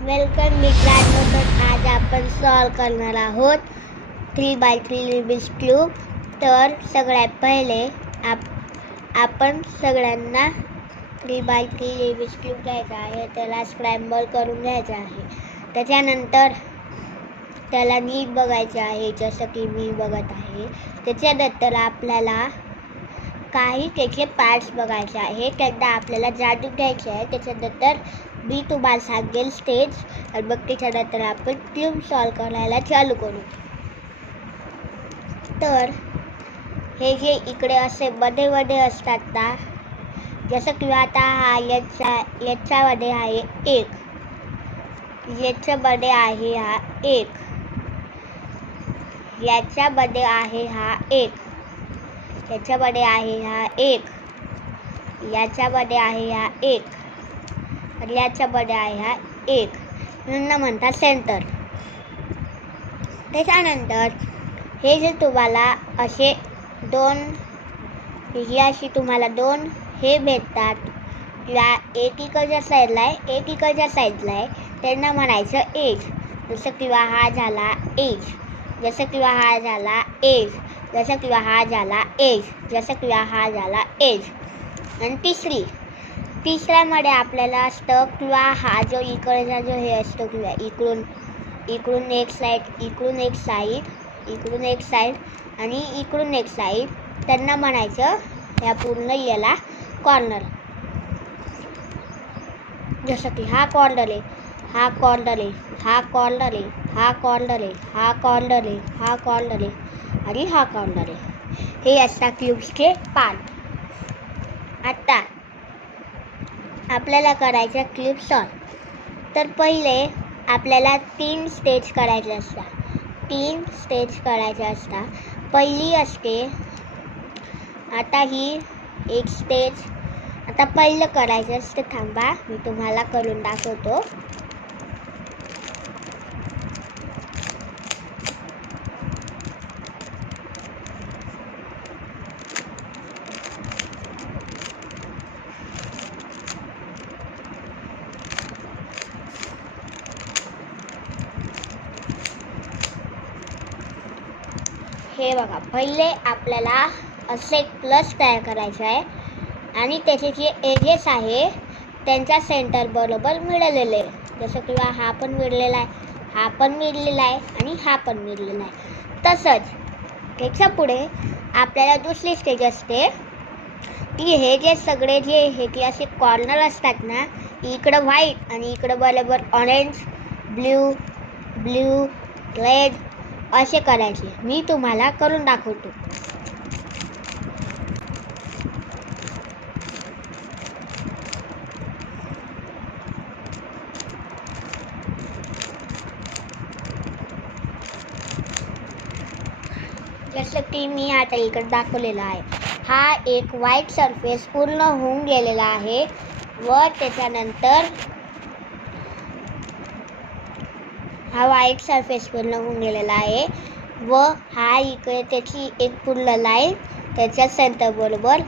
Welcome मित्रांनो. तर आज आपण सॉल्व करणार आहोत 3x3 रुबिक्स क्यूब. तर सगळ्यात पहिले आपण सगळ्यांना 3x3 रुबिक्स क्यूब घ्यायचा आहे. त्याला स्क्रॅम्बल करून घ्यायचं आहे. त्याच्यानंतर त्याला नीट बघायचं आहे, जसं की मी बघत आहे. त्याच्यानंतर आपल्याला काही त्याचे पार्ट्स बघायचे आहेत. एकदा आपल्याला जादू घ्यायचे आहे. त्याच्यानंतर मी तुम्हाला सांगेल स्टेज, आणि मग त्याच्यानंतर आपण क्यूब सॉल्व करायला चालू करू. तर हे जे इकडे असे मध्ये मध्ये असतात ना, जसं की आता हा याच्यामध्ये आहे 1, याच्यामध्ये आहे हा 1, याच्यामध्ये आहे हा 1, याच्यामध्ये आहे हा 1, याच्यामध्ये आहे हा 1, आणि याच्यामध्ये आहे हा 1. यांना म्हणतात सेंटर. त्याच्यानंतर हे जे तुम्हाला असे तुम्हाला दोन हे भेटतात, या एक इकडच्या साईडला आहे, एक इकडच्या साईडला आहे, त्यांना म्हणायचं एज. जसं किंवा हा झाला एज, जसं किंवा हा झाला एज, जसं किंवा हा झाला एज, जसं किंवा हा झाला एज. आणि तिसऱ्यामध्ये आपल्याला असतं किंवा हा जो इकडचा जो हे असतो, किंवा इकडून एक साईड, इकडून एक साईड, इकडून एक साईड आणि इकडून एक साईड, त्यांना म्हणायचं या पूर्ण याला कॉर्नर. जसं की हा कॉर्नर आहे, हा कॉर्नर आहे, हा कॉर्नर आहे, हा कॉर्नर आहे, हा कॉर्नर आहे, हा कॉर्नर आहे आणि हा कॉर्नर आहे. हे असतात क्यूब्सचे पार्ट. आता आपल्याला करायचं क्यूब सॉल्व. तर पहिले आपल्याला 3 स्टेज करायचे असतात. 3 स्टेज करायचे असतात. पहिली असते, आता ही एक स्टेज. आता पहिलं करायचं असतं, थांबा मी तुम्हाला करून दाखवतो. हे बघा, पहिले आपल्याला असे एक प्लस तयार करायचं आहे आणि त्याचे जे एजेस आहे त्यांच्या सेंटर बरोबर मिळालेले आहे. जसं किंवा हा पण मिळलेला आहे, हा पण मिळलेला आहे आणि हा पण मिळलेला आहे. तसंच त्याच्या पुढे आपल्याला दुसरी स्टेज असते, ती हे जे सगळे जे हे की असे कॉर्नर असतात ना, इकडं व्हाईट आणि इकडं बरोबर ऑरेंज, ब्ल्यू, रेड असे करायचे. मी तुम्हाला करून दाखवतो. जसं की मी आता इकडे दाखवलेला आहे, हा एक व्हाईट सरफेस पूर्ण होऊन गेलेला आहे व त्याच्यानंतर हा व्हाईट सरफेस पूर्ण होऊन गेलेला आहे व हा इकडे त्याची एक पूर्ण लाईन त्याच्या सेंटर बरोबर,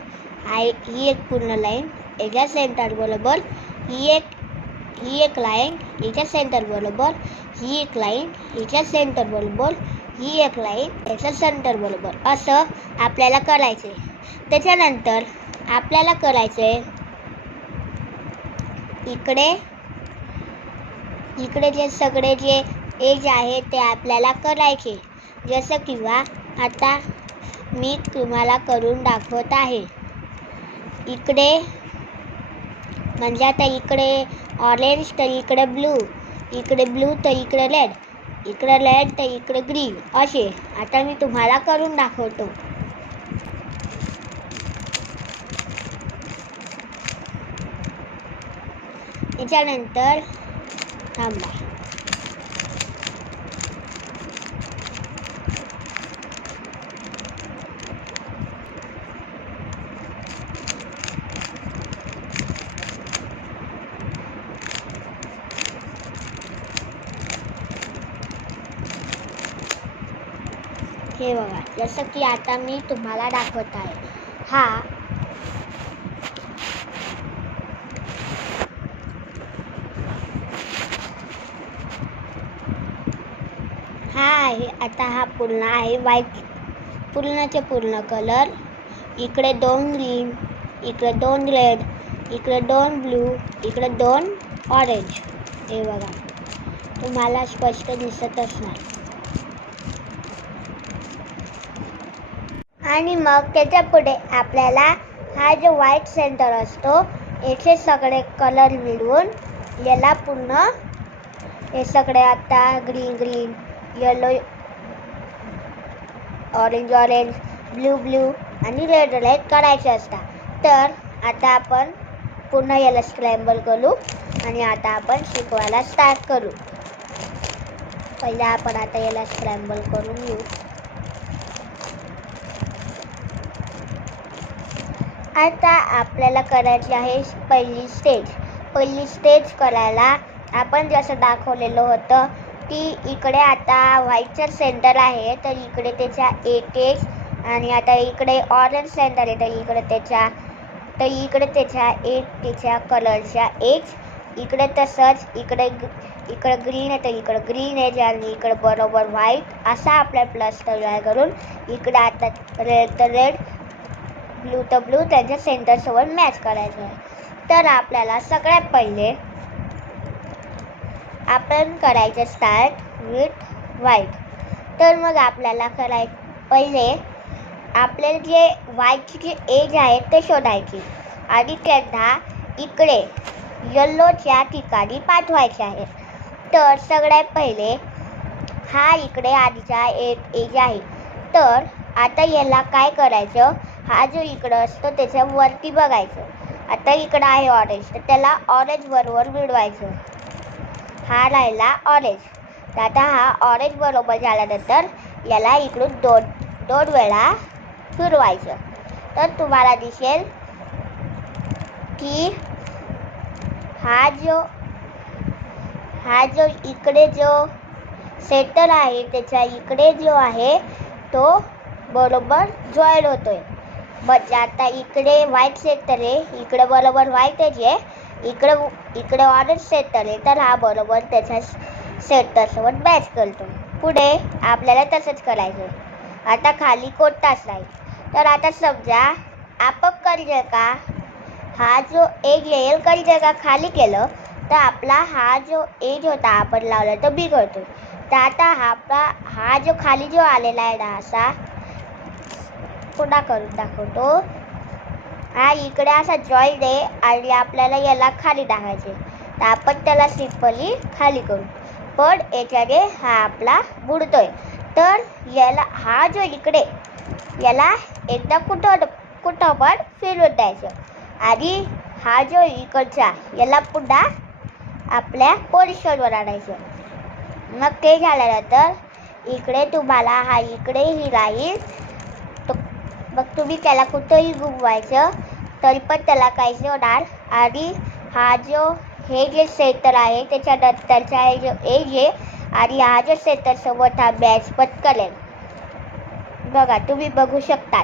ही एक पूर्ण लाईन याच्या सेंटर बरोबर, ही एक लाईन याच्या सेंटर बरोबर, ही एक लाईन याच्या सेंटर बरोबर, ही एक लाईन याच्या सेंटर बरोबर, असं आपल्याला करायचे. त्याच्यानंतर आपल्याला करायचे इकडे जे सगळे जे एज आहे ते आपल्याला करायचे. जसं किंवा आता मी तुम्हाला करून दाखवत आहे. इकडे म्हणजे आता इकडे ऑरेंज तर इकडे ब्लू, इकडे ब्लू तर इकडे रेड, इकडे रेड तर इकडे ग्रीन, असे आता मी तुम्हाला करून दाखवतो. त्याच्यानंतर थांबा, हे बघा, जसं की आता मी तुम्हाला दाखवत आहे. हा आहे आता हा पूर्ण आहे व्हाईट पूर्णचे पूर्ण कलर. इकडे 2 ग्रीन, इकडे 2 रेड, इकडे 2 ब्लू, इकडे 2 ऑरेंज. हे बघा तुम्हाला स्पष्ट दिसत असणार. आणि मग त्याच्या पुढे आपल्याला हा जो व्हाईट सेंटर असतो याचे सगळे कलर मिळवून याला पूर्ण हे सगळे आता green green, yellow orange orange, blue blue आणि रेड रेड करायचे असतात. तर आता आपण पुन्हा याला स्क्रॅम्बल करू आणि आता आपण शिकवायला स्टार्ट करू. पहिले आपण आता याला स्क्रॅम्बल करून घेऊ. आता आपल्याला करायची आहे पहिली स्टेज करायला आपण जसं दाखवलेलं होतं की इकडे आता व्हाईटचं सेंटर आहे तर इकडे त्याच्या एक आणि आता इकडे ऑरेंज सेंटर आहे तर इकडे त्याच्या एक त्याच्या कलरच्या एक इकडे तसंच इकडे ग्रीन आहे तर इकडे ग्रीन आहे आणि इकडे बरोबर व्हाईट असा आपल्या प्लस तयार करून इकडे आता रेड तर रेड ब्लू तर ब्लू त्यांच्या सेंटरसोबत मॅच करायचं आहे. तर आपल्याला सगळ्यात पहिले आपण करायचं स्टार्ट विथ व्हाईट. तर मग आपल्याला पहिले आपल्याला जे व्हाईटची जी एज आहे ते शोधायची आणि त्यांना इकडे येल्लोच्या ठिकाणी पाठवायचे आहे. तर सगळ्यात पहिले हा इकडे आधीचा एक एज आहे. तर आता याला काय करायचं, हा जो इकडं असतो त्याच्या वरती बघायचं. आता इकडं आहे ऑरेंज तर त्याला ऑरेंज बरोबर मिळवायचं. हा राहिला ऑरेंज. तर आता हा ऑरेंज बरोबर झाल्यानंतर याला इकडून दोन वेळा फिरवायचं. तर तुम्हाला दिसेल की हा जो इकडे जो सेंटर आहे त्याच्या इकडे जो आहे तो बरोबर जॉईन होतोय. म्हणजे आता इकडे व्हाईट सेंटर आहे, इकडे बरोबर व्हाईट आहे, इकडे ऑरेंज सेंटर आहे तर हा बरोबर त्याच्या सेंटरसोबत मॅच करतो. पुढे आपल्याला तसंच करायचं. आता खाली कोणताच नाही. तर आता समजा आपण करील का हा जो एज येईल करील का खाली केलं तर आपला हा जो एज होता आपण लावला तो बिघडतो. तर आता हा जो खाली जो आलेला आहे ना असा पुन्हा करून दाखवतो. हा इकडे असा जॉईंट आहे आणि आपल्याला याला खाली टाकायचे. तर आपण त्याला सिम्पली खाली करू पण याच्याने हा आपला बुडतोय. तर याला हा जो इकडे याला एकदा कुठं पण फिरवून द्यायचं आणि हा जो इकडचा याला पुन्हा आपल्या पोझिशनवर आणायचं. मग ते झाल्यानंतर इकडे तुम्हाला हा इकडेही राहील. मग तुम्ही त्याला कुठंही घुमवायचं तरी पण त्याला काहीच होणार. आणि हा जो हे जे सेंटर आहे त्याच्या नंतरचा जो एज आहे आणि हा जो सेंटर सोबत हा मॅच पण करेल. बघा तुम्ही बघू शकता.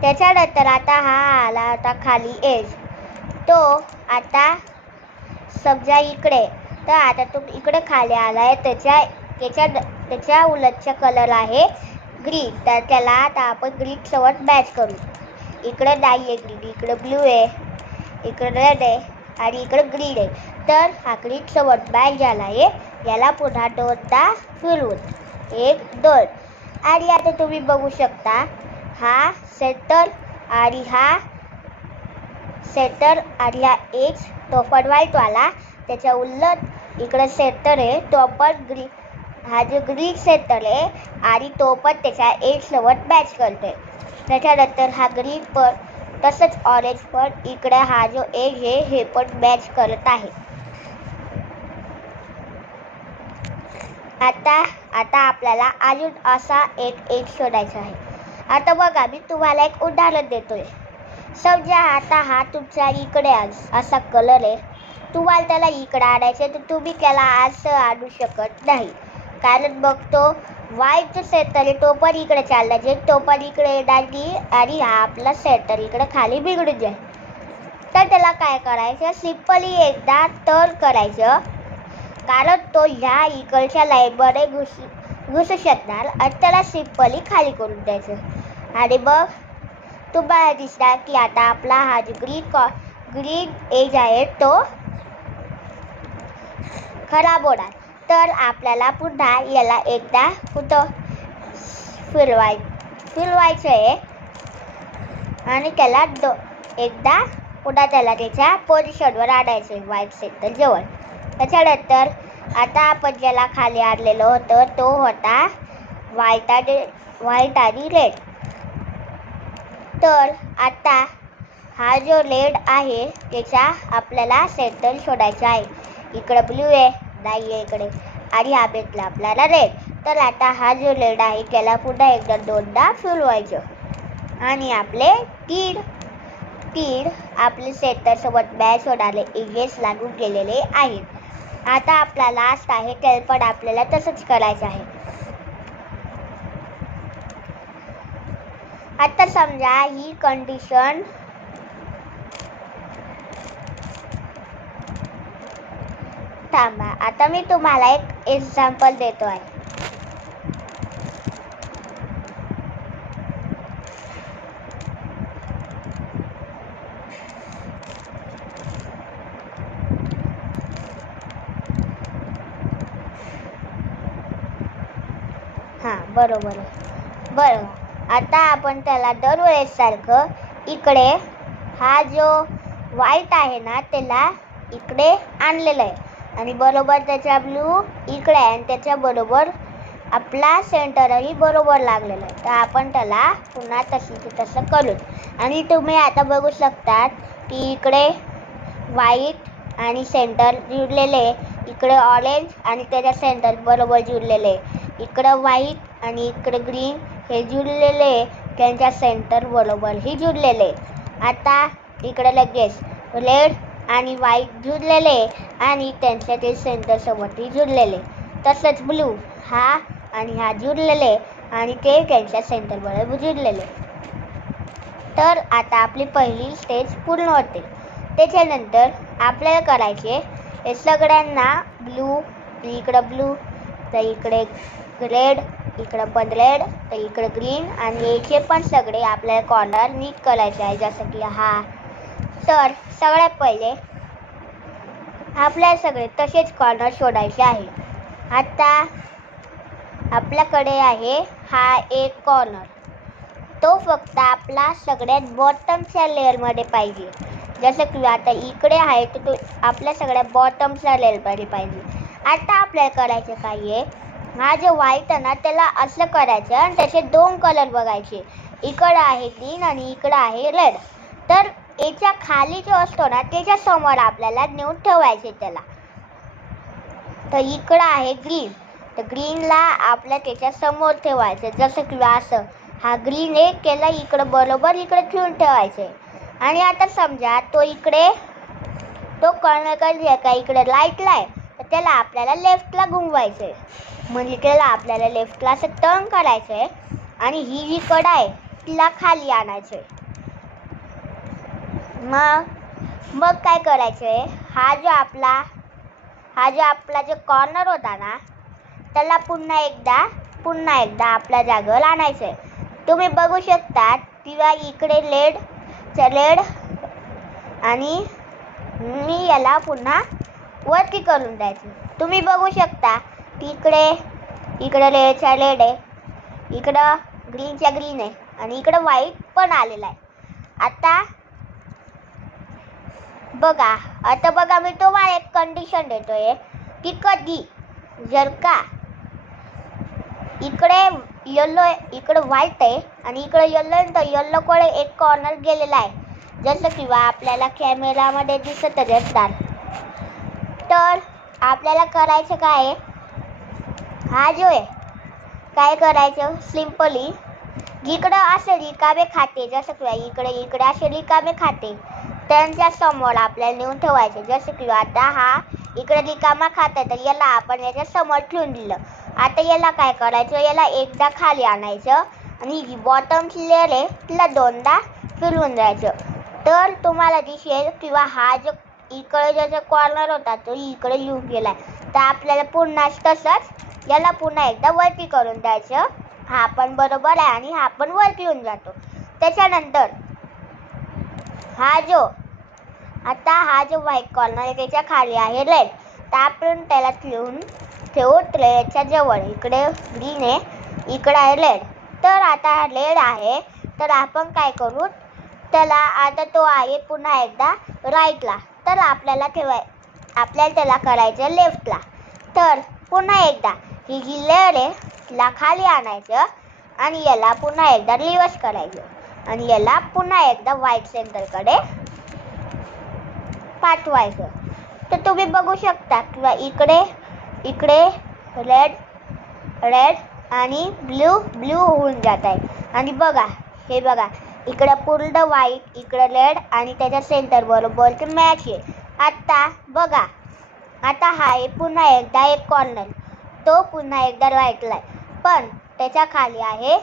त्याच्यानंतर आता हा आला आता खाली एज. तो आता समजा इकडे तर आता तो इकडे खाली आला आहे त्याच्या उलटचा कलर आहे ग्रीन. तर त्याला आता आपण ग्रीन सोबत मॅच करू. इकडे नाही आहे ग्रीन, इकडे ब्लू आहे, इकडे रेड आहे आणि इकडे ग्रीन आहे. तर हा ग्रीन सोबत मॅच झाला आहे. याला पुन्हा दोनदा फिरवून 1 2 आणि आता तुम्ही बघू शकता हा सेंटर आणि हा एज तो पण व्हाईटवाला त्याच्या उलट इकडे सेंटर आहे तो पण ग्रीन. हा जो ग्रीन सेंटर आहे आणि तो पण त्याच्या एज सोबत मॅच करतोय. त्याच्यानंतर हा ग्रीन पण तसंच ऑरेंज पण इकडे हा जो एज आहे हे पण मॅच करत आहे. आता आपल्याला अजून असा एक एज शोधायचा आहे. आता बघा मी तुम्हाला एक उदाहरण देतोय. समजा आता हा तुमचा इकडे असा कलर आहे. तुम्हाला त्याला इकडे आणायचं तर तुम्ही त्याला असं आणू शकत नाही. कारण मग तो व्हाईटचा सेंटर आहे तो पण इकडे चालला जाईल, तो पण इकडे येणार नाही आणि हा आपला सेंटर इकडे खाली बिघडून जाईल. तर त्याला काय करायचं सिम्पली एकदा टर्न करायचं कारण तो ह्या इकडच्या लाईनमध्ये घुसू शकणार आणि त्याला सिम्पली खाली करून द्यायचं. आणि मग तुम्हाला दिसणार की आता आपला हा जो ग्रीन एज आहे तो खराब होणार. तर आपल्याला पुन्हा याला एकदा कुठं फिरवायचं आहे आणि त्याला एकदा पुन्हा त्याला त्याच्या पोझिशनवर आणायचं आहे व्हाईट सेंटर जवळ. त्याच्यानंतर आता आपण ज्याला खाली आणलेलं होतं तो होता व्हाईट आणि रेड. तर आता हा जो रेड आहे त्याचा आपल्याला सेंटर शोधायचा आहे. इकडे ब्ल्यू आहे नाही आहे इकडे आणि हा भेटला आपल्याला रेड. तर आता हा जो रेड आहे त्याला पुन्हा एकदा दोनदा फिरवायचं आणि आपले तीड आपले सेंटरसोबत मॅच होणारे एजेस लागून गेलेले आहेत. आता आपला लास्ट आहे त्याला पण आपल्याला तसंच करायचं आहे. आता समजा ही कंडिशन थांबा, आता मी तुम्हाला एक एक्झाम्पल देतो आहे. बरोबर. आता आपण त्याला दरवेळेस सारखं इकडे हा जो व्हाईट आहे ना त्याला इकडे आणलेलं आहे आणि बरोबर त्याचा ब्लू इकडे आहे आणि त्याच्याबरोबर आपला सेंटरही बरोबर लागलेला आहे. तर आपण त्याला पुन्हा तसं करू. आणि तुम्ही आता बघू शकतात की इकडे व्हाईट आणि सेंटर जुळलेले, इकडे ऑरेंज आणि त्याच्या सेंटर बरोबर जुळलेले, इकडं व्हाईट आणि इकडे ग्रीन हे जुळलेले त्यांच्या सेंटर बरोबरही जुळलेले. आता इकडे लगेच रेड आणि व्हाईट जुळलेले आणि त्यांच्या ते सेंटरसोबतही जुळलेले. तसंच ब्लू हा आणि हा जुळलेले आणि ते त्यांच्या सेंटर बरोबर जुळलेले. तर आता आपली पहिली स्टेज पूर्ण होते. त्याच्यानंतर आपल्याला करायचे हे सगळ्यांना ब्लू, इकडं ब्लू तर इकडे रेड, इकडं पण रेड तर इकडे ग्रीन आणि याचे पण सगळे आपल्याला कॉर्नर नीट करायचे आहे जसं की हा. तर सगळ्यात पहिले आपल्याला सगळे तसेच कॉर्नर शोधायचे आहे. आता आपल्याकडे आहे हा एक कॉर्नर, तो फक्त आपला सगळ्यात बॉटमच्या लेअरमध्ये पाहिजे. जसं की आता इकडे आहे तर तो आपल्या सगळ्या बॉटमच्या लेअरमध्ये पाहिजे. आता आपल्याला करायचं काय आहे, हा जो व्हाईट आहे ना त्याला असं करायचं आणि त्याचे दोन कलर बघायचे. इकडं आहे ग्रीन आणि इकडं आहे रेड. तर याच्या खाली जो असतो ना त्याच्या समोर आपल्याला नेऊन ठेवायचे त्याला. तर इकडं आहे ग्रीन तर ग्रीनला आपल्या त्याच्या समोर ठेवायचं. जसं की असं हा ग्रीन आहे त्याला इकडं बरोबर इकडे ठेवून ठेवायचे. आणि आता समजा तो इकडे तो कॉर्नर का इकडे लाईटला आहे तर त्याला आपल्याला लेफ्टला घुमवायचं आहे. म्हणजे त्याला आपल्याला लेफ्टला असं टर्न करायचं आहे आणि ही जी कडा आहे तिला खाली आणायचं आहे. मग काय करायचं आहे, हा जो आपला जो कॉर्नर होता ना त्याला पुन्हा एकदा आपल्या जागेवर आणायचं आहे. तुम्ही बघू शकता किंवा इकडे रेड आणि मी याला पुन्हा वरती करून द्यायचं. तुम्ही बघू शकता की इकडे रेडचा रेड आहे, इकडं ग्रीनचा ग्रीन आहे आणि इकडं व्हाईट पण आलेला आहे. आता बघा मी तुम्हाला एक कंडिशन देतोय की कधी जर का इकडे व्हाईट आहे आणि इकडे येल्लो आहे तर येल्लोकडे एक कॉर्नर गेलेला आहे जसं किंवा आपल्याला कॅमेरामध्ये दिसतच असणार. तर आपल्याला करायचं काय, हा जो आहे काय करायचं सिम्पली जिकडं असे रिकामे खाते जसं किंवा इकडे असे रिकामे खाते त्यांच्या समोर आपल्याला नेऊन ठेवायचे. जसं की आता हा इकडे रिकामा खात आहे तर याला आपण याच्या समोर ठेवून दिलं. आता याला काय करायचं, याला एकदा खाली आणायचं आणि जी बॉटमची लेअर आहे तिला दोनदा फिरवून द्यायचं. तर तुम्हाला दिसेल किंवा हा जो इकडे ज्याचा कॉर्नर होता तो इकडे येऊन गेला आहे. तर आपल्याला पुन्हा तसंच याला पुन्हा एकदा वरती करून द्यायचं. हा पण बरोबर आहे आणि हा पण वरती येऊन जातो. त्याच्यानंतर हा जो व्हाईट कॉर्नर आहे त्याच्या खाली आहे रेड. तर आपण त्याला ठेवू ट्रेच्या जवळ. इकडे ग्रीन आहे, इकडे आहे रेड. तर आता हा रेड आहे, तर आपण काय करू, त्याला आता तो आहे पुन्हा एकदा राईटला. तर आपल्याला त्याला करायचं लेफ्टला. तर पुन्हा एकदा ही जी लेअर आहे तिला खाली आणायचं आणि याला पुन्हा एकदा रिव्हर्स करायचं आणि याला पुन्हा एकदा व्हाईट सेंटरकडे पाठवायचं. तर तुम्ही बघू शकता किंवा इकडे रेड आणि ब्ल्यू होऊन जात आहे. आणि हे बघा इकडे पूर्ण व्हाईट, इकडे रेड आणि त्याच्या सेंटर बरोबर ते मॅच आहे. आता बघा, आता हा आहे पुन्हा एकदा एक कॉर्नर, तो पुन्हा एकदा राईटला आहे, पण त्याच्या खाली आहे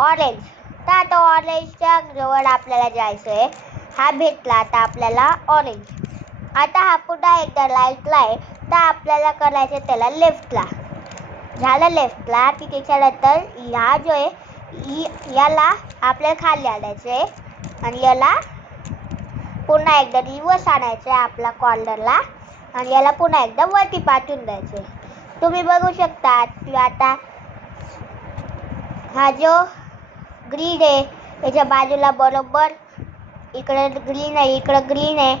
ऑरेंज. तर आता ऑरेंजच्या जवळ आपल्याला जायचं आहे. हा भेटला आता आपल्याला ऑरेंज. आता हा पुन्हा एकदा राईटला आहे, तर आपल्याला करायचं त्याला लेफ्टला. झालं लेफ्टला की त्याच्यानंतर हा जो आहे याला आपल्याला खाली आणायचं आहे आणि याला पुन्हा एकदा रिव्हर्स आणायचं आहे आपला कॉर्नरला आणि याला पुन्हा एकदा वरती पाठवून द्यायचं आहे. तुम्ही बघू शकता की आता हा जो ग्रीन आहे त्याच्या बाजूला बरोबर इकडे ग्रीन आहे, इकडे ग्रीन आहे,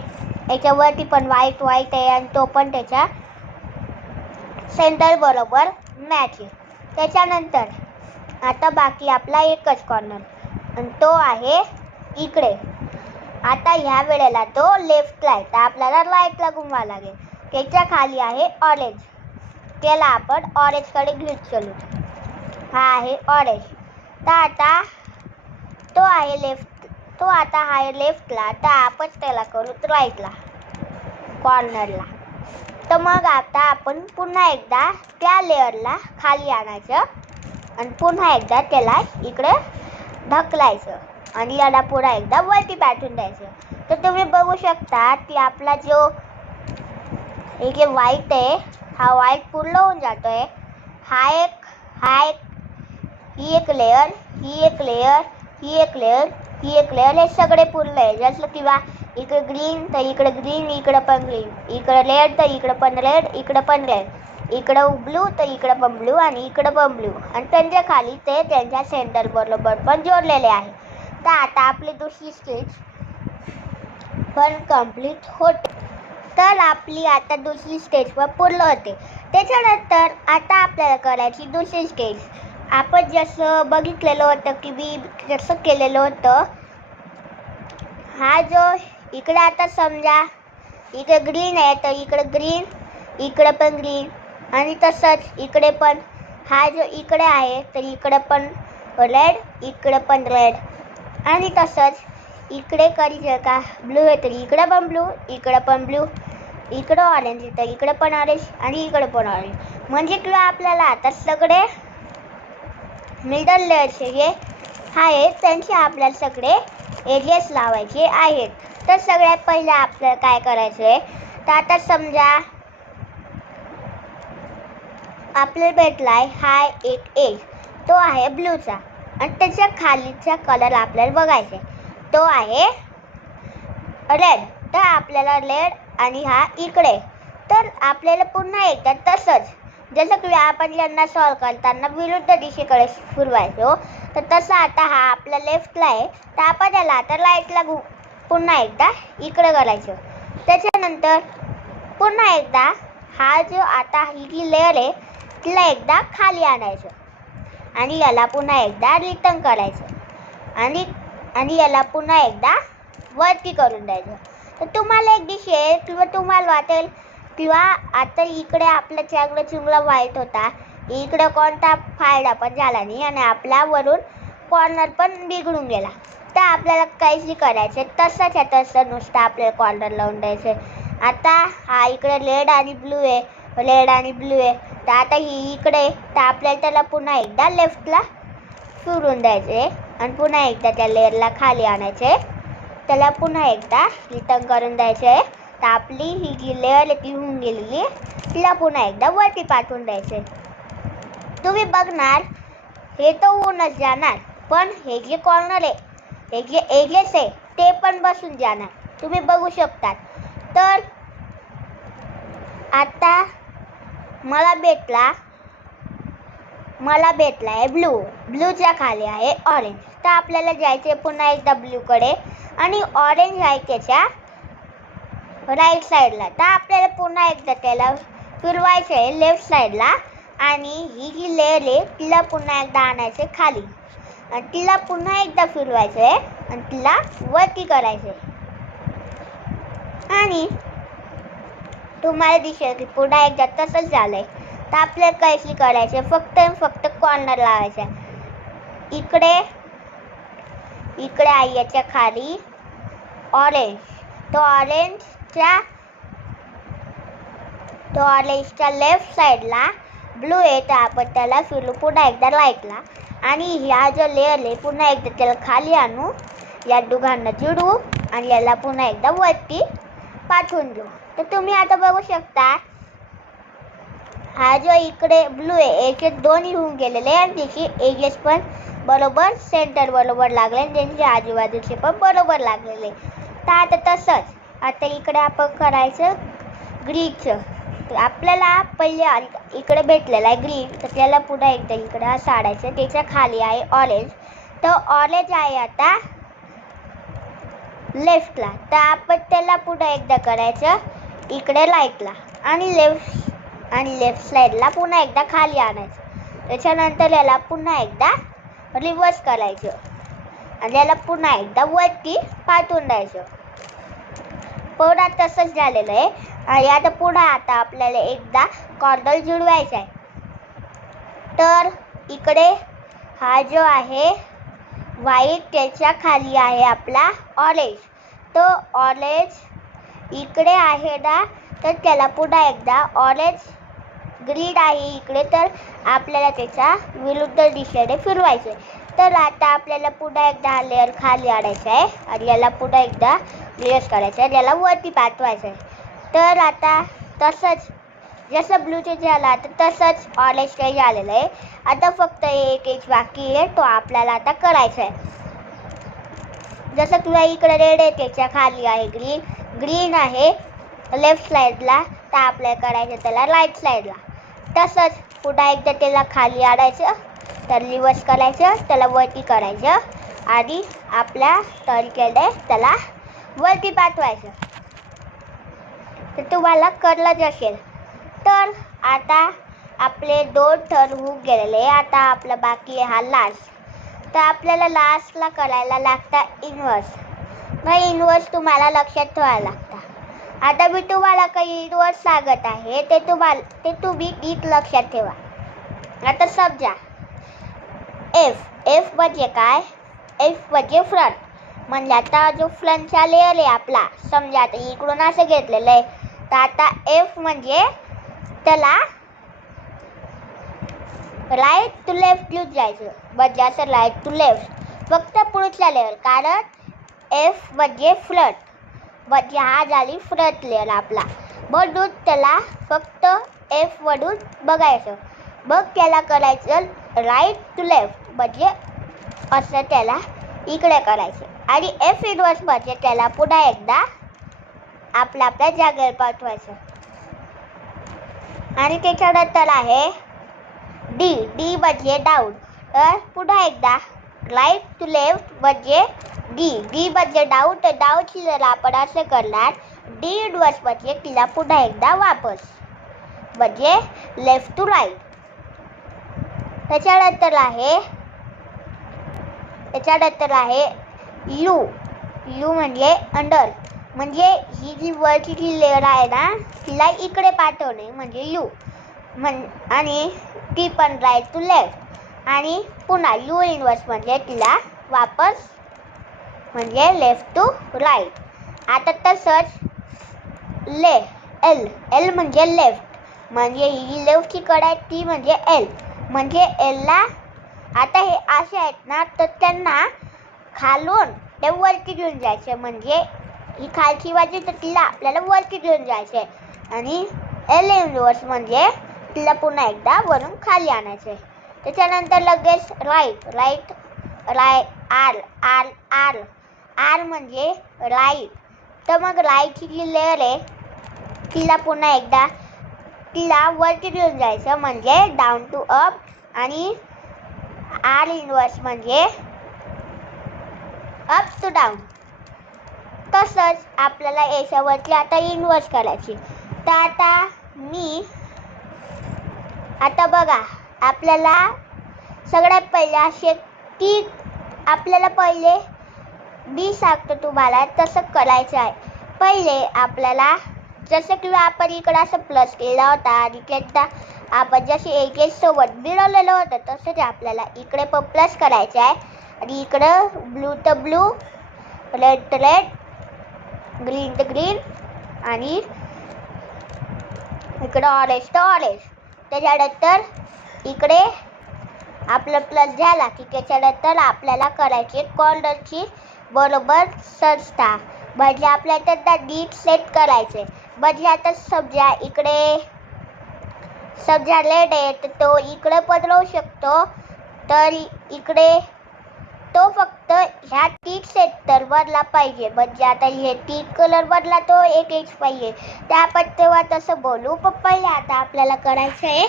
याच्यावरती पण व्हाईट आहे आणि तो पण त्याच्या सेंटर बरोबर मॅच आहे. त्याच्यानंतर आता बाकी आपला एकच कॉर्नर आणि तो आहे इकडे. आता ह्या वेळेला तो लेफ्टला आहे, तर आपल्याला राईटला घुमवा लागेल. त्याच्या खाली आहे ऑरेंज, त्याला आपण ऑरेंजकडे घेऊन चलू. हा आहे ऑरेंज. तर आता तो आता आहे लेफ्टला, तर आपण त्याला करू राईटला कॉर्नरला. तर मग आता आपण पुन्हा एकदा त्या लेअरला खाली आणायचं आणि पुन्हा एकदा त्याला इकडे ढकलायचं आणि याला पुन्हा एकदा वरती पाठवून द्यायचं. तर तुम्ही बघू शकता की आपला जो इथे व्हाईट आहे हा व्हाईट पूर्ण होऊन जातोय. ही एक लेअर, ही एक लेअर, ही एक लेअर, ही एक लेअर, हे सगळे पूर्ण आहे. जसं किंवा इकडे ग्रीन तर इकडे ग्रीन, इकडे पण ग्रीन, इकडे रेड तर इकडे पण रेड, इकडे पण रेड, इकडे ब्लू तर इकडे पण ब्लू आणि इकडे पण ब्लू आणि त्यांच्या खाली ते त्यांच्या सेंटर बरोबर पण जोडलेले आहे. तर आता आपली दुसरी स्टेज पण कंप्लीट होते. तर आपली आता दुसरी स्टेज पण पूर्ण होते. त्याच्यानंतर आता आपल्याला करायची दुसरी स्टेज. आपण जसं बघितलेलं होतं की मी जसं केलेलं होतं, हा जो इकडे आता समजा इकडे ग्रीन आहे तर इकडे ग्रीन, इकडे पण ग्रीन आणि तसंच इकडे पण हा जो इकडे आहे तर इकडे पण रेड, इकडे पण रेड आणि तसंच इकडे कधी का ब्लू आहे तर इकडे पण ब्लू, इकडे पण ब्लू, इकडं ऑरेंज आहे तर इकडे पण ऑरेंज आणि इकडे पण ऑरेंज. म्हणजे किंवा आपल्याला आता सगळे मिडल लेअरचे जे आहेत त्यांचे आपल्याला सगळे एजेस लावायचे आहेत. तर सगळ्यात पहिले आपल्याला काय करायचं आहे, तर आता समजा आपल्याला भेटलाय हा एक एज, तो आहे ब्लूचा आणि त्याच्या खालीचा कलर आपल्याला बघायचा आहे, तो आहे रेड. तर आपल्याला रेड आणि हा इकडे. तर आपल्याला पुन्हा एकदा तसंच जसं की आपण यांना सॉल्व करताना विरुद्ध दिशेकडे फिरवायचो, तर तसं आता हा आपला लेफ्टला आहे तर आपण त्याला आता राईटला पुन्हा एकदा इकडे करायचं. त्याच्यानंतर पुन्हा एकदा हा जो आता ही जी लेअर आहे तिला एकदा खाली आणायचं आणि याला पुन्हा एकदा रिटर्न करायचं आणि याला पुन्हा एकदा वरती करून द्यायचं. तर तुम्हाला एक दिसेल किंवा तुम्हाला वाटेल किंवा आता इकडे आपला चांगला व्हाईट होता, इकडे कोणता फायदा पण झाला नाही आणि आपला वरून कॉर्नर पण बिघडून गेला. तर आपल्याला काहीच नाही करायचं, तसंच्या तसं नुसतं आपल्याला कॉर्नर लावून द्यायचं. आता हा इकडे रेड आणि ब्लू आहे, रेड आणि ब्लू आहे, तर आता ही इकडे, तर आपल्याला त्याला पुन्हा एकदा लेफ्टला फिरून द्यायचे आणि पुन्हा एकदा त्या लेअरला खाली आणायचे, त्याला पुन्हा एकदा रिटर्न करून द्यायचे तर आपली ही जी लेअर ती होऊन गेलेली तिला पुन्हा एकदा वरती पाठवून द्यायचे. तुम्ही बघणार हे तर होऊनच जाणार, पण हे जे कॉर्नर आहे, हे जे एजेस आहे ते पण बसून जाणार. तुम्ही बघू शकता. तर आता मला भेटला आहे ब्लूच्या खाली आहे ऑरेंज. तर आपल्याला जायचे पुन्हा एकदा ब्लूकडे आणि ऑरेंज आहे त्याच्या राईट साईडला. तर आपल्याला पुन्हा एकदा त्याला फिरवायचं आहे लेफ्ट साईडला आणि ही जी लेअर आहे तिला पुन्हा एकदा आणायचे खाली आणि तिला पुन्हा एकदा फिरवायचं आहे आणि तिला वरती करायचं आहे. आणि तुम्हाला दिसेल की पुन्हा एकदा तसंच झालंय. तर आपल्याला काहीच करायचं, फक्त कॉर्नर लावायचा. इकडे आहे याच्या खाली ऑरेंज. तो ऑरेंजच्या लेफ्ट साईडला ब्लू आहे. तर आपण त्याला फिरू पुन्हा एकदा लाईटला आणि ह्या जो लेअर आहे पुन्हा एकदा त्याला खाली आणू, या दोघांना जोडू आणि याला पुन्हा एकदा वरती पाठवून देऊ. तर तुम्ही आता बघू शकता हा जो इकडे ब्लू आहे याचे दोन्ही होऊन गेलेले आणि त्याची एजेस पण बरोबर सेंटर बरोबर लागले आणि त्यांचे आजूबाजूचे पण बरोबर लागलेले. तर आता तसंच आता इकडे आपण करायचं ग्रीनचं. तर आपल्याला पहिले इकडे भेटलेला आहे ग्रीन, तर त्याला पुन्हा एकदा इकडे असं आणायचं. त्याच्या खाली आहे ऑरेंज. तर ऑरेंज आहे आता लेफ्टला. तर आपण त्याला पुन्हा एकदा करायचं इकडे लाईटला आणि लेफ्ट साईडला पुन्हा एकदा खाली आणायचं. त्याच्यानंतर याला पुन्हा एकदा रिव्हर्स करायचं आणि याला पुन्हा एकदा वरती पाठवून द्यायचं. पुन्हा तसंच झालेलं आहे. आणि आता पुन्हा आपल्याला एकदा कॉर्नर जुळवायचा आहे. तर इकडे हा जो आहे व्हाईट त्याच्या खाली आहे आपला ऑरेंज. तो ऑरेंज इकडे आहे ना, तर त्याला पुन्हा एकदा ऑरेंज ग्रीन आहे इकडे, तर आपल्याला त्याच्या विरुद्ध दिशेने फिरवायचं आहे. तर आता आपल्याला पुन्हा एकदा हा लेअर खाली आणायचा आहे आणि याला पुन्हा एकदा रिव्हर्स करायचं आहे, याला वरती पाठवायचं आहे. तर आता तसंच जसं ब्लूचे झालं आता तसंच ऑरेंज काही झालेलं आहे. आता फक्त एक बाकी आहे, तो आपल्याला आता करायचा आहे. जसं तुला इकडे रेड आहे त्याच्या खाली आहे ग्रीन आहे लेफ्ट साईडला, तर आपल्याला करायचं त्याला राईट साईडला. तसंच पुन्हा एकदा त्याला खाली आणायचं, तर रिव्हर्स करायचं, त्याला वरती करायचं आणि आपल्या टर्नकडे त्याला वरती पाठवायचं. तर तुम्हाला कळलंच असेल. तर आता आपले 2 टर्न होऊन गेलेले. आता आपला बाकी आहे हा लास्ट. तर आपल्याला लास्टला करायला लागतं इन्व्हर्स. मग इन्व्हर्स तुम्हाला लक्षात ठेवायला लागतं. आता मी तुम्हाला काही इन्व्हर्स सांगत आहे ते तुम्ही नीट लक्षात ठेवा. आता समजा एफ म्हणजे काय? एफ म्हणजे फ्रंट. म्हणजे आता जो फ्रंटचा लेअर आहे आपला, समजा आता इकडून असं घेतलेलं आहे, तर आता एफ म्हणजे त्याला राईट टू लेफ्ट घेऊन जायचं. म्हणजे असं राईट टू लेफ्ट फक्त पुढच्या लेअर, कारण एफ म्हणजे फ्रंट, म्हणजे हा झाली फ्रंट लेअर आपला. म्हणून त्याला फक्त एफ वरून बघायचं. मग त्याला करायचं राईट टू लेफ्ट, म्हणजे असं त्याला इकडे करायचं. आणि एफ इन्व्हर्स म्हणजे त्याला पुन्हा एकदा आपल्या जागेवर पाठवायचं. आणि त्याच्यानंतर आहे डी म्हणजे डाऊन. तर पुन्हा एकदा राईट टू लेफ्ट म्हणजे डी म्हणजे डाऊन. तर डाऊनची जर आपण असं करणार डी इन्व्हर्स म्हणजे तिला पुन्हा एकदा वापस, म्हणजे लेफ्ट टू राईट. त्याच्यानंतर आहे यू म्हणजे अंडर. म्हणजे ही जी वरची जी लेअर आहे ना तिला इकडे पाठवणे म्हणजे यू. आणि ती पण राईट टू लेफ्ट. आणि पुन्हा यू इन्व्हर्स म्हणजे तिला वापस, म्हणजे लेफ्ट टू राईट. आता तसंच एल म्हणजे लेफ्ट. म्हणजे ही लेफ्टची कड आहे ती म्हणजे एल. म्हणजे एलला आता हे असे आहेत ना, तर त्यांना खालून ते वरती घेऊन जायचे. म्हणजे ही खालची बाजू तर तिला आपल्याला वरती घेऊन जायचं आहे आणि एल इनवर्स म्हणजे तिला पुन्हा एकदा वरून खाली आणायचं आहे. त्याच्यानंतर लगेच right R R R R म्हणजे राईट. तर मग राईटची जी लेअर आहे तिला पुन्हा एकदा तिला वरती घेऊन जायचं म्हणजे डाऊन टू अप आणि आर इनवर्स म्हणजे अप टू डाऊन. तसंच आपल्याला याच्यावरती आता इन्व्हर्स करायची. तर आता बघा आपल्याला सगळ्यात पहिले असे ती आपल्याला पहिले मी सांगतो तुम्हाला तसं करायचं आहे. पहिले आपल्याला जसं की आपण इकडं असं प्लस केला होता आणि त्यात आपण जसे एजेस सोबत मिळवलेलं होतं तसंच आपल्याला इकडे पण प्लस करायचं आहे आणि इकडं ब्लू तर ब्लू, रेड तर रेड, ग्रीन तर ग्रीन आणि इकडं ऑरेंज तर ऑरेंज. त्याच्यानंतर इकडे आपलं प्लस झाला की त्याच्यानंतर आपल्याला करायचे कॉर्नरची बरोबर संस्था म्हणजे आपल्याला त्यांना नीट सेट करायचे. म्हणजे आता समजा इकडे समजा रेड आहे तर तो इकडे पण राहू शकतो. तर इकडे तो फक्त ह्या टीक सेक्टर वरला पाहिजे. म्हणजे आता हे टीक कलर वरला तो एक पाहिजे. ते आपण तेव्हा तसं बोलू. पण पहिले आता आपल्याला करायचं आहे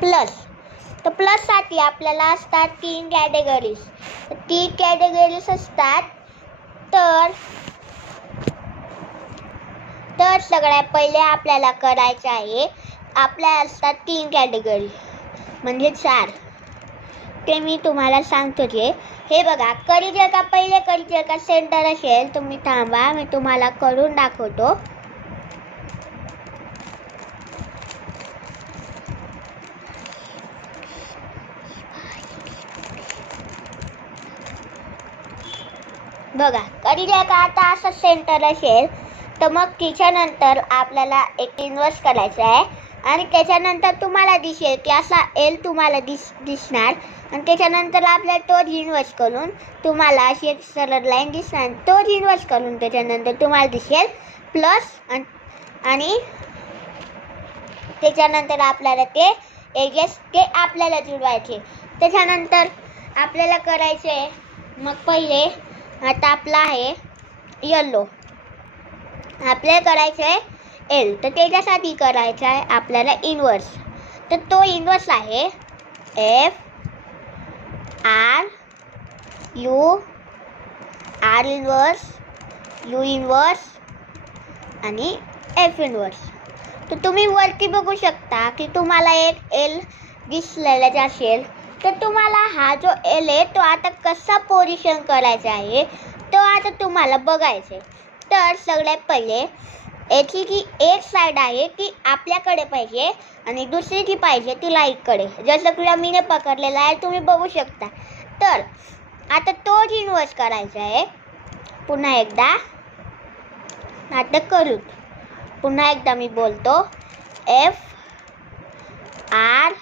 प्लस. तर प्लससाठी आपल्याला असतात 3 कॅटेगरीज. 3 कॅटेगरीज असतात. तर सगळ्यात पहिले आपल्याला करायचं आहे आपल्या असतात 3 कॅटेगरी म्हणजे 4. ते मी तुम्हाला सांगतो. हे बघा करी जर का पहिले करी जर का सेंटर असेल तुम्ही थांबा मी तुम्हाला करून दाखवतो. बघा कधी जर का आता असं सेंटर असेल तर मग त्याच्यानंतर आपल्याला एक इन्व्हर्स करायचं आहे आणि त्याच्यानंतर तुम्हाला दिसेल की असा एल तुम्हाला दिसणार आणि त्याच्यानंतर आपल्याला तोच इन्व्हर्स करून तुम्हाला अशी एक सरळ लाईन दिसणार. तोच इन्व्हर्स करून त्याच्यानंतर तुम्हाला दिसेल प्लस आणि त्याच्यानंतर आपल्याला ते एजेस ते आपल्याला जुळवायचे. त्याच्यानंतर आपल्याला करायचे मग पहिले आता आपला आहे येल्लो आपल्याला करायचं आहे एल. तर त्याच्यासाठी करायचं आहे आपल्याला इन्व्हर्स. तर तो इन्व्हर्स आहे F R U R inverse U inverse आणि एफ इन्व्हर्स. तर तुम्ही वरती बघू शकता की तुम्हाला एक एल दिसलेला असेल. तर तुम्हाला हा जो एल आहे तो आता कसा पोझिशन करायचा आहे तो आता तुम्हाला बघायचं आहे. तर सगळ्यात पहिले याची जी एक साईड आहे ती आपल्याकडे पाहिजे आणि दुसरी जी पाहिजे ती लाईटकडे. जसं की मीने पकडलेला आहे तुम्ही बघू शकता. तर आता तोच इन्व्हर्स करायचा आहे पुन्हा एकदा. आता करू पुन्हा एकदा मी बोलतो F R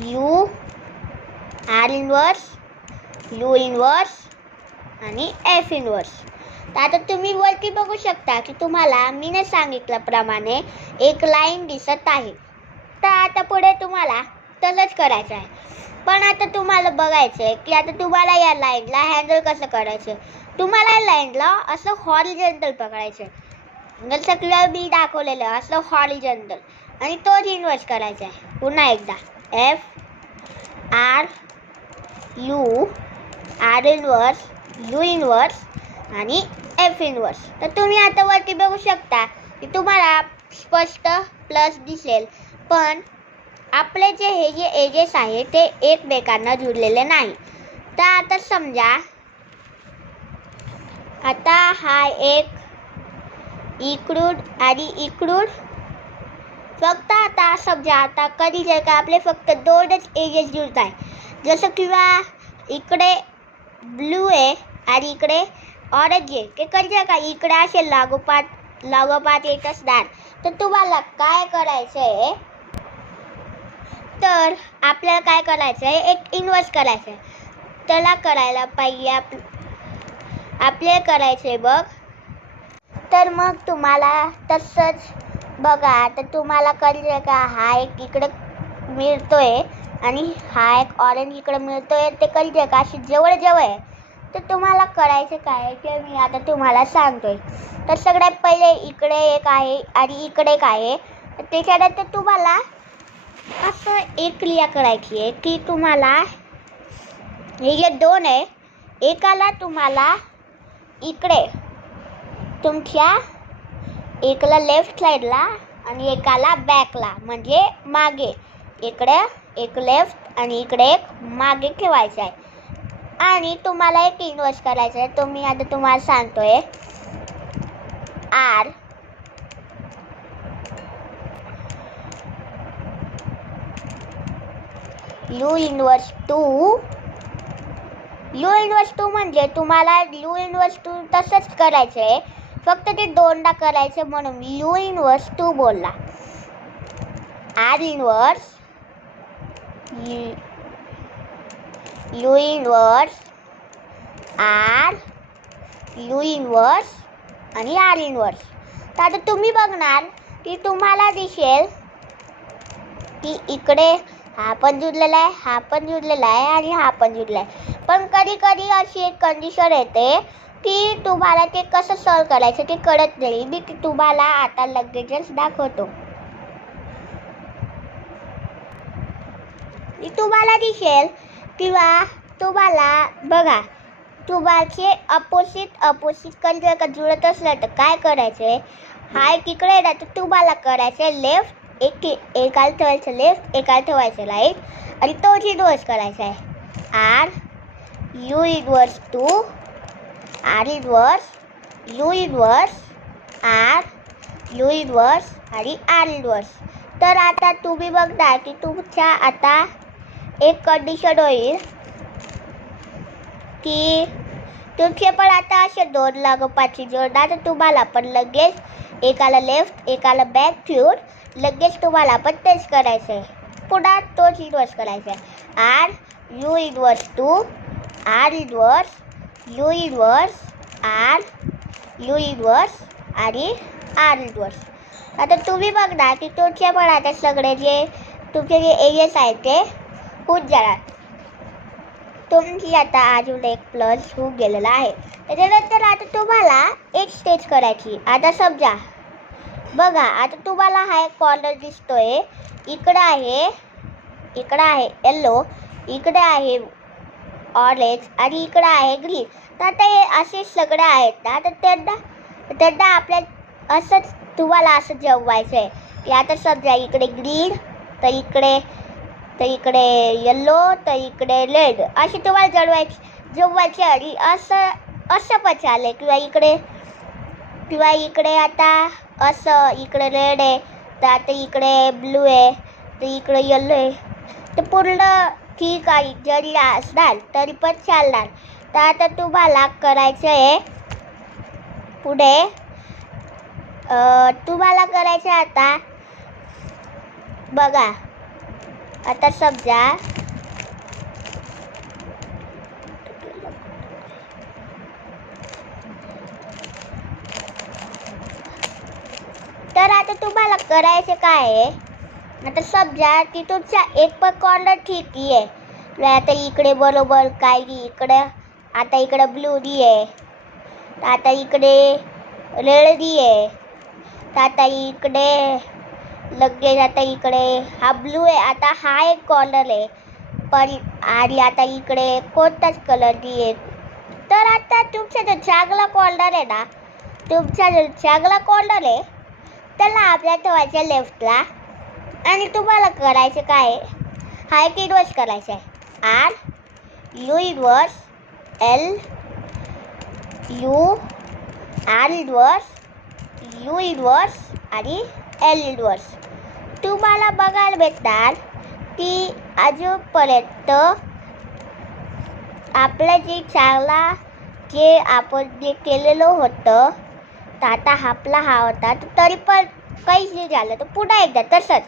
U R inverse U inverse आणि एफ इन्व्हर्स. तर आता तुम्ही वरती बघू शकता की तुम्हाला मीने सांगितल्याप्रमाणे एक लाईन दिसत आहे. तर आता पुढे तुम्हाला तसंच करायचं आहे. पण आता तुम्हाला बघायचं आहे की आता तुम्हाला या लाईनला हँडल कसं करायचं. तुम्हाला या लाईनला असं हॉरिझॉन्टल पकडायचं जसं की मी दाखवलेलं असं हॉरिझॉन्टल आणि तोच इन्व्हर्स करायचा आहे. पुन्हा एकदा F R U R inverse U inverse आणि एफ इन्व्हर्स. तर तुम्ही आता वरती बघू शकता की तुम्हाला स्पष्ट प्लस दिसेल. पण आपले हे जे एजेस आहे ते एकमेकांना जुळलेले नाही. तर आता समजा आता हा एक इकडून आणि इकडून फक्त आता समजा आता कधी जर का आपले फक्त 2च एजेस जुळत आहे. जसं किंवा इकडे ब्लू आहे आणि इकडे ऑरेंज आहे. ते कधी जर का इकडे असेल लागोपाठ येत असणार तर तुम्हाला काय करायचं आहे तर आपल्याला काय करायचं आहे एक इन्व्हर्स करायचं आहे. त्याला करायला पाहिजे आपले करायचे बघ. तर मग तुम्हाला तसंच बघा. तर तुम्हाला कळले का हा एक इकडे मिळतोय आणि हा एक ऑरेंज इकडे मिळतोय, ते कळले का अशी जवळ जवळ आहे. तर तुम्हाला करायचं काय ते मी आता तुम्हाला सांगतोय. तर सगळ्यात पहिले इकडे एक आहे आणि इकडे एक आहे. त्याच्यानंतर तुम्हाला असं एक क्रिया करायची आहे की तुम्हाला हे जे दोन आहे, एकाला तुम्हाला इकडे तुमच्या एकाला लेफ्ट साईडला आणि एकाला बॅकला म्हणजे मागे, इकडे एक लेफ्ट आणि इकडे एक मागे ठेवायचं आहे. आणि तुम्हाला एक इन्व्हर्स करायचं आहे. तो मी आता तुम्हाला सांगतोय. आर यू इन्व्हर्स टू म्हणजे तुम्हाला यू इन्व्हर्स टू तसंच करायचं आहे, फक्त ते दोनदा करायचं म्हणून यू इन्व्हर्स टू बोलला. R inverse U inverse R, U inverse आणि आर इन्व्हर्स. तर आता तुम्ही बघणार की तुम्हाला दिसेल की इकडे हा पण जुळलेला आहे, हा पण जुळलेला आहे आणि हा पण जुळलेला आहे. पण कधी कधी अशी एक कंडिशन येते की तुम्हाला ते कसं सॉल्व करायचं ते कळत नाही. मी तुम्हाला आता लगेचच दाखवतो. तुम्हाला दिसेल किंवा तुम्हाला बघा, तुम्हाला अपोजिट कधी का जुळत असलं तर काय करायचं, हा एक इकडे ना तर तुम्हाला करायचं लेफ्ट, एकाला ठेवायचं लेफ्ट, एकाला ठेवायचं राईट आणि तोच इन्व्हर्स करायचा आहे. R U inverse two R inverse U inverse R, U inverse आणि आर इन्व्हर्स. तर आता तुम्ही बघणार की तुमच्या आता एक कंडिशन होईल की तुमचे पण आता असे दोन लागोपाठी जोडणार. तर तुम्हाला पण लगेच एकाला लेफ्ट एकाला बॅक ठेवून लगेच तुम्हाला पण तेच करायचं आहे. पुन्हा तोच इन्व्हर्स करायचा आहे. R U inverse two R inverse U inverse R, U inverse आणि आर इन्व्हर्स. आता तुम्ही बघणार की तुमचे पण आता सगळे जे तुमचे जे एरियस आहेत ते होऊन जाणार. तुमची आता अजून एक प्लस होऊन गेलेला आहे. त्याच्यानंतर आता तुम्हाला एक स्टेज करायची. आता समजा बघा, आता तुम्हाला हा एक कॉर्नर दिसतोय, इकडे आहे येल्लो, इकडे आहे ऑरेंज आणि इकडे आहे ग्रीन. तर आता हे असे सगळे आहेत ना, तर त्यांना आपल्या असंच तुम्हाला असं जेवायचं आहे की आता समजा इकडे ग्रीन तर इकडे येल्लो तर इकडे रेड, अशी तुम्हाला जेवायची आणि असं पण चालेल. किंवा इकडे आता असं इकडे रेड आहे तर आता इकडे ब्लू आहे तर इकडे येल्लो आहे. तर पूर्ण ठीक आहे, जरी असणार तरी पण चालणार. तर आता तुम्हाला करायचं आहे पुढे तुम्हाला करायचं आता बघा. आता समजा तर आता तुम्हाला करायचं काय आहे, आता समजा की तुमचा एक पण कॉर्नर ठीक आहे. आता इकडे बरोबर काही इकडे आता इकडे ब्लू दी आहे, तर आता इकडे रेड दी आहे, तर आता इकडे लगेच आता इकडे हा ब्लू आहे. आता हा एक कॉर्नर आहे पण आणि आता इकडे कोणताच कलर दी आहे. तर आता तुमचा जो चांगला कॉर्नर आहे ना, त्याला आपल्या ठेवायचं लेफ्टला. आणि तुम्हाला करायचं काय, हा एक इन्व्हर्स करायचा आहे. R U inverse L, U R inverse U inverse आणि एल इन्व्हर्स. तुम्हाला बघायला भेटणार की अजूनपर्यंत आपलं जे आपण जे केलेलं होतं तर आता आपला हा होता, तरी पण काहीच नाही झालं. तर पुन्हा एकदा तसंच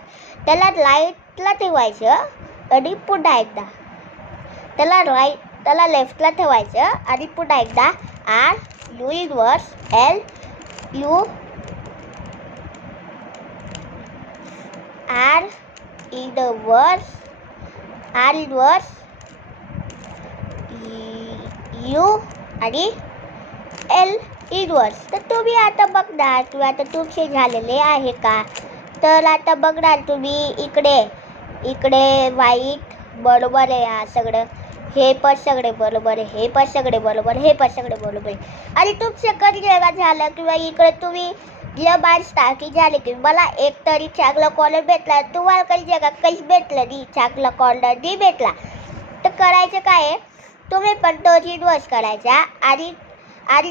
त्याला लाईटला ठेवायचं आणि पुन्हा एकदा त्याला त्याला लेफ्टला ठेवायचं आणि पुन्हा एकदा R U inverse L U R inverse U आणि एल इनवर्स. तर तुम्ही आता बघणार किंवा आता तुमचे झालेले आहे का. तर आता बघणार तुम्ही इकडे वाईट बरोबर आहे. हा सगळं हे पण सगळे बरोबर आहे, हे पण सगळे बरोबर, हे पण सगळे बरोबर आहे. आणि तुमचं कधी जगा झालं किंवा इकडे तुम्ही जे बार स्टार्टिंग झाले की मला एक तरी चांगला कॉलर भेटला, तुम्हाला काही जगा काहीच भेटलं नाही, चांगला कॉलर नाही भेटला. तर करायचं काय आहे, तुम्ही पण तो इन्व्हेस्ट करायचा आणि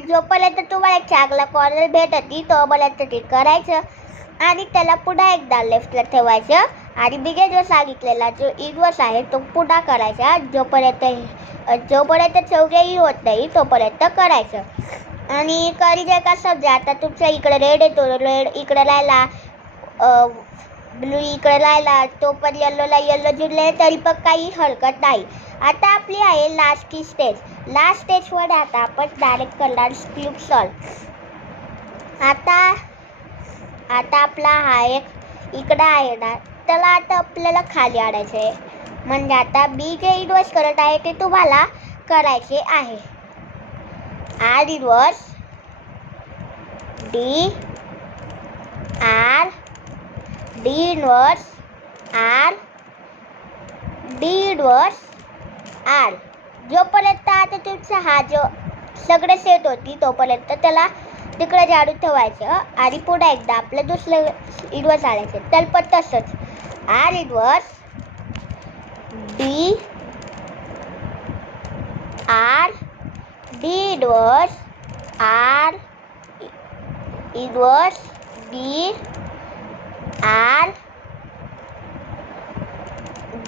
जोपर्यंत तुम्हाला एक चांगला कॉलर भेटत नाही तोपर्यंत ते करायचं आणि त्याला पुन्हा एकदा लेफ्टला ठेवायचं आणि मी जो सांगितलेला जो इन्व्हेस्ट आहे तो पुन्हा करायचा. जोपर्यंत चौघेही होत नाही तोपर्यंत करायचं. आणि कधी जर का समजा आता तुमच्या इकडे रेड येतो, रेड इकडे राहिला, ब्लू इकडे राहिला, तो पण येल्लोला येल्लो जुळले तरी पण काही हरकत नाही. आता आपली आहे लास्ट स्टेज. लास्ट स्टेजवर आता आपण डायरेक्ट करणार क्यूब सॉल्व. आता आपला हा एक इकडं आहे ना, त्याला आता आपल्याला खाली आणायचं आहे. म्हणजे आता मी जे इन्व्हेस्ट करत आहे ते तुम्हाला करायचे आहे. R inverse D R D inverse R D inverse R. जोपर्यंत आता तुमचा हा जो सगळे सेट होती तोपर्यंत त्याला तिकडे झाडून ठेवायचं आणि पुन्हा एकदा आपलं दुसरं इन्व्हर्स आणायचं. तर पण तसंच R inverse D R D inverse R inverse D R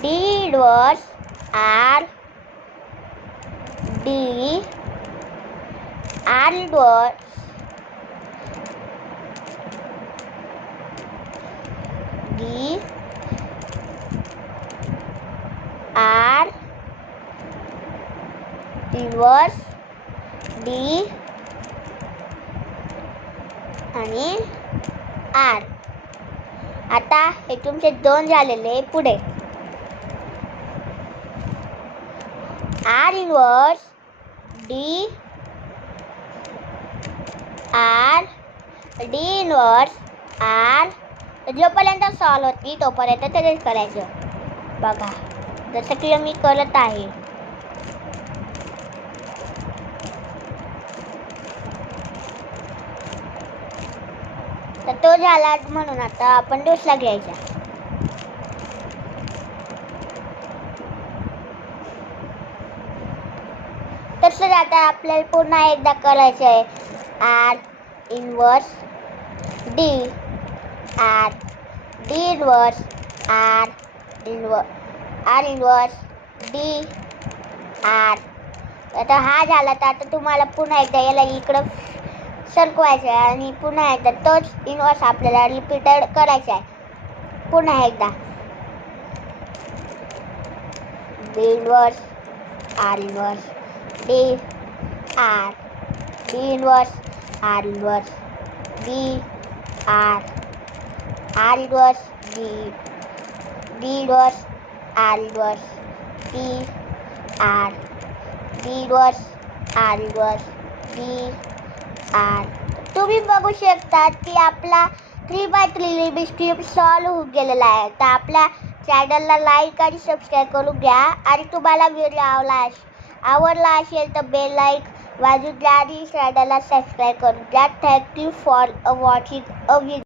D inverse R D R inverse D R inverse D आणि आर. आता हे तुमचे दोन झालेले. पुढे R inverse D R D inverse R. जोपर्यंत सॉल्व होती तोपर्यंत तेच करायचं. बघा जसं की मी करत आहे. तर तो झाला म्हणून आता आपण दुसरा घ्यायचा. तसंच आता आपल्याला पुन्हा एकदा करायचं आहे. R inverse D R D inverse R inverse D R. आता हा झाला तर आता तुम्हाला पुन्हा एकदा याला इकडं सरकवायचं आहे आणि पुन्हा एकदा तोच इन्व्हर्स आपल्याला रिपीटेड करायचा आहे. पुन्हा एकदा D inverse R inverse D R D inverse R inverse D R R inverse D D inverse R inverse D R D inverse R inverse D R. तुम्ही बघू शकता की आपला 3x3 रुबिक्स क्यूब सॉल्व होऊन गेलेला आहे. तर आपल्या चॅनलला लाईक आणि सबस्क्राईब करून घ्या आणि तुम्हाला व्हिडिओ आवडला असेल तर बेल लाईक वाजून द्या आणि चॅनलला सबस्क्राईब करून द्या. Thank you for watching a video.